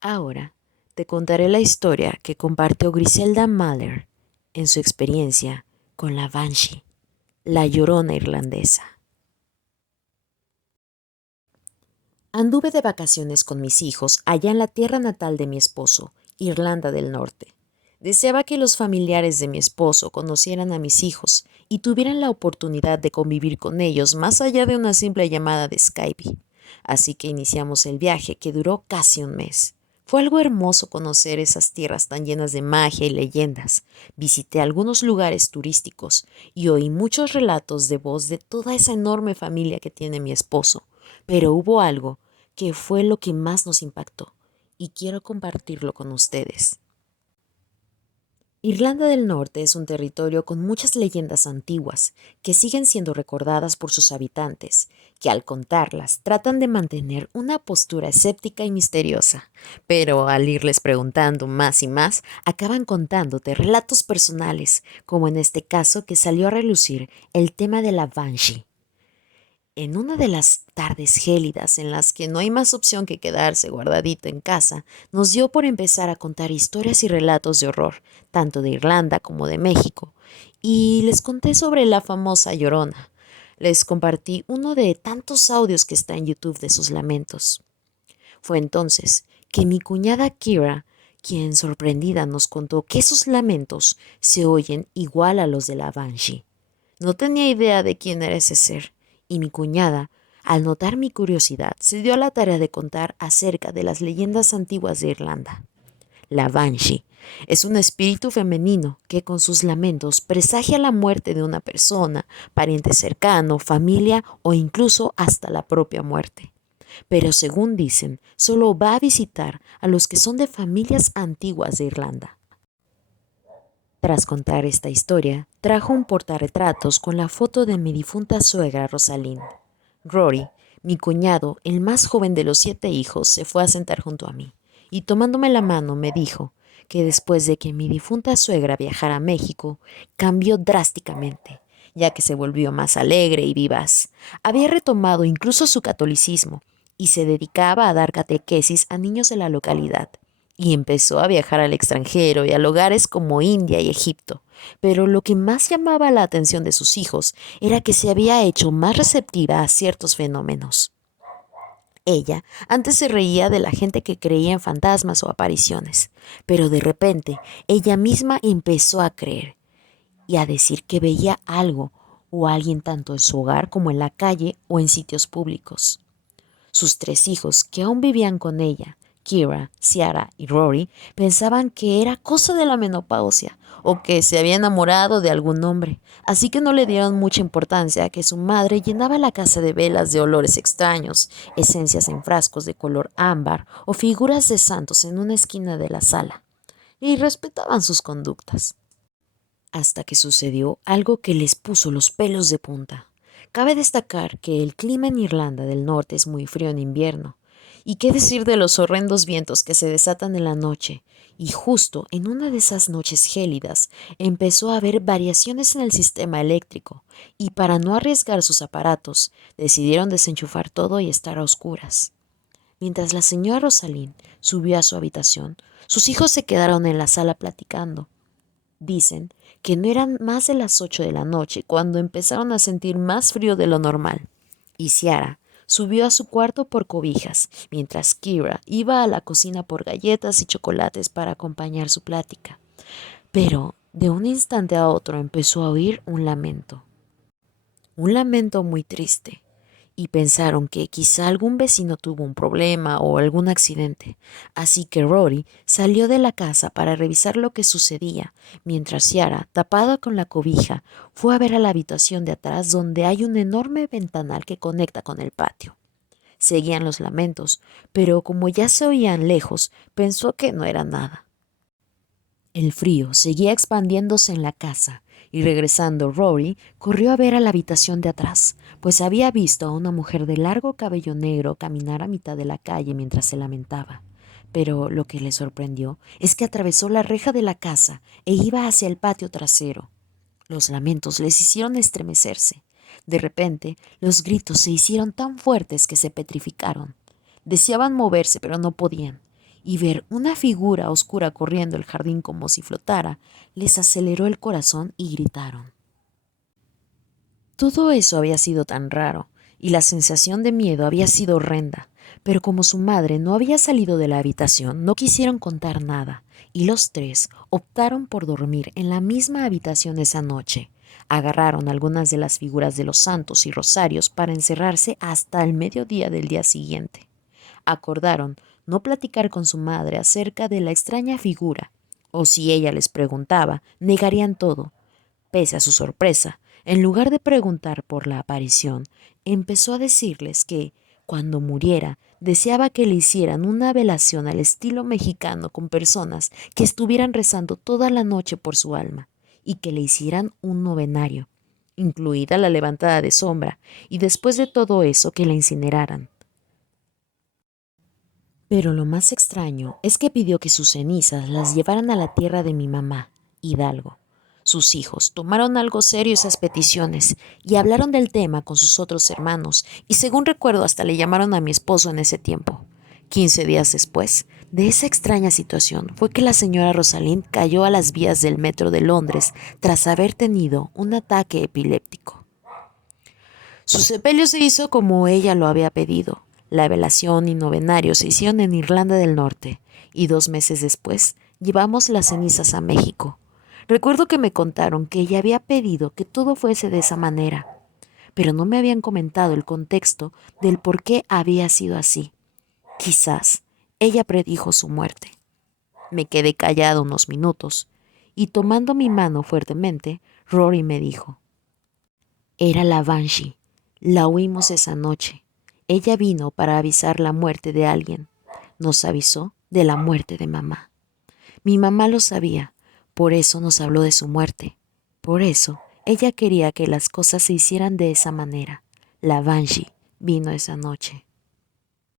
Ahora te contaré la historia que compartió Griselda Mahler en su experiencia con la Banshee, la llorona irlandesa. Anduve de vacaciones con mis hijos allá en la tierra natal de mi esposo, Irlanda del Norte. Deseaba que los familiares de mi esposo conocieran a mis hijos y tuvieran la oportunidad de convivir con ellos más allá de una simple llamada de Skype. Así que iniciamos el viaje, que duró casi un mes. Fue algo hermoso conocer esas tierras tan llenas de magia y leyendas. Visité algunos lugares turísticos y oí muchos relatos de voz de toda esa enorme familia que tiene mi esposo. Pero hubo algo que fue lo que más nos impactó y quiero compartirlo con ustedes. Irlanda del Norte es un territorio con muchas leyendas antiguas que siguen siendo recordadas por sus habitantes, que al contarlas tratan de mantener una postura escéptica y misteriosa, pero al irles preguntando más y más, acaban contándote relatos personales, como en este caso que salió a relucir el tema de la Banshee. En una de las tardes gélidas en las que no hay más opción que quedarse guardadito en casa, nos dio por empezar a contar historias y relatos de horror, tanto de Irlanda como de México, y les conté sobre la famosa Llorona. Les compartí uno de tantos audios que está en YouTube de sus lamentos. Fue entonces que mi cuñada Kira, quien sorprendida nos contó que esos lamentos se oyen igual a los de la Banshee. No tenía idea de quién era ese ser, y mi cuñada, al notar mi curiosidad, se dio a la tarea de contar acerca de las leyendas antiguas de Irlanda. La Banshee es un espíritu femenino que con sus lamentos presagia la muerte de una persona, pariente cercano, familia o incluso hasta la propia muerte. Pero según dicen, solo va a visitar a los que son de familias antiguas de Irlanda. Tras contar esta historia, trajo un portarretratos con la foto de mi difunta suegra Rosalind. Rory, mi cuñado, el más joven de los 7 hijos, se fue a sentar junto a mí y tomándome la mano me dijo que después de que mi difunta suegra viajara a México, cambió drásticamente, ya que se volvió más alegre y vivaz. Había retomado incluso su catolicismo y se dedicaba a dar catequesis a niños de la localidad y empezó a viajar al extranjero y a lugares como India y Egipto. Pero lo que más llamaba la atención de sus hijos era que se había hecho más receptiva a ciertos fenómenos. Ella antes se reía de la gente que creía en fantasmas o apariciones, pero de repente ella misma empezó a creer y a decir que veía algo o alguien tanto en su hogar como en la calle o en sitios públicos. Sus 3 hijos, que aún vivían con ella, Kira, Ciara y Rory, pensaban que era cosa de la menopausia o que se había enamorado de algún hombre, así que no le dieron mucha importancia a que su madre llenaba la casa de velas de olores extraños, esencias en frascos de color ámbar o figuras de santos en una esquina de la sala, y respetaban sus conductas. Hasta que sucedió algo que les puso los pelos de punta. Cabe destacar que el clima en Irlanda del Norte es muy frío en invierno. ¿Y qué decir de los horrendos vientos que se desatan en la noche? Y justo en una de esas noches gélidas empezó a haber variaciones en el sistema eléctrico, y para no arriesgar sus aparatos, decidieron desenchufar todo y estar a oscuras. Mientras la señora Rosalind subió a su habitación, sus hijos se quedaron en la sala platicando. Dicen que no eran más de las 8 de la noche cuando empezaron a sentir más frío de lo normal, y Ciara subió a su cuarto por cobijas, mientras Kira iba a la cocina por galletas y chocolates para acompañar su plática. Pero de un instante a otro empezó a oír un lamento muy triste, y pensaron que quizá algún vecino tuvo un problema o algún accidente. Así que Rory salió de la casa para revisar lo que sucedía, mientras Ciara, tapada con la cobija, fue a ver a la habitación de atrás donde hay un enorme ventanal que conecta con el patio. Seguían los lamentos, pero como ya se oían lejos, pensó que no era nada. El frío seguía expandiéndose en la casa, y regresando Rory corrió a ver a la habitación de atrás, pues había visto a una mujer de largo cabello negro caminar a mitad de la calle mientras se lamentaba. Pero lo que le sorprendió es que atravesó la reja de la casa e iba hacia el patio trasero. Los lamentos les hicieron estremecerse. De repente, los gritos se hicieron tan fuertes que se petrificaron. Deseaban moverse, pero no podían, y ver una figura oscura corriendo el jardín como si flotara, les aceleró el corazón y gritaron. Todo eso había sido tan raro, y la sensación de miedo había sido horrenda, pero como su madre no había salido de la habitación, no quisieron contar nada, y los tres optaron por dormir en la misma habitación esa noche. Agarraron algunas de las figuras de los santos y rosarios para encerrarse hasta el mediodía del día siguiente. Acordaron no platicar con su madre acerca de la extraña figura, o si ella les preguntaba, negarían todo. Pese a su sorpresa, en lugar de preguntar por la aparición, empezó a decirles que, cuando muriera, deseaba que le hicieran una velación al estilo mexicano con personas que estuvieran rezando toda la noche por su alma y que le hicieran un novenario, incluida la levantada de sombra, y después de todo eso que la incineraran. Pero lo más extraño es que pidió que sus cenizas las llevaran a la tierra de mi mamá, Hidalgo. Sus hijos tomaron algo serio esas peticiones y hablaron del tema con sus otros hermanos y según recuerdo hasta le llamaron a mi esposo en ese tiempo. 15 días después de esa extraña situación fue que la señora Rosalind cayó a las vías del metro de Londres tras haber tenido un ataque epiléptico. Su sepelio se hizo como ella lo había pedido. La velación y novenario se hicieron en Irlanda del Norte y 2 meses después llevamos las cenizas a México. Recuerdo que me contaron que ella había pedido que todo fuese de esa manera, pero no me habían comentado el contexto del por qué había sido así. Quizás ella predijo su muerte. Me quedé callado unos minutos y tomando mi mano fuertemente, Rory me dijo, era la Banshee. La oímos esa noche. Ella vino para avisar la muerte de alguien. Nos avisó de la muerte de mamá. Mi mamá lo sabía, por eso nos habló de su muerte. Por eso ella quería que las cosas se hicieran de esa manera. La Banshee vino esa noche.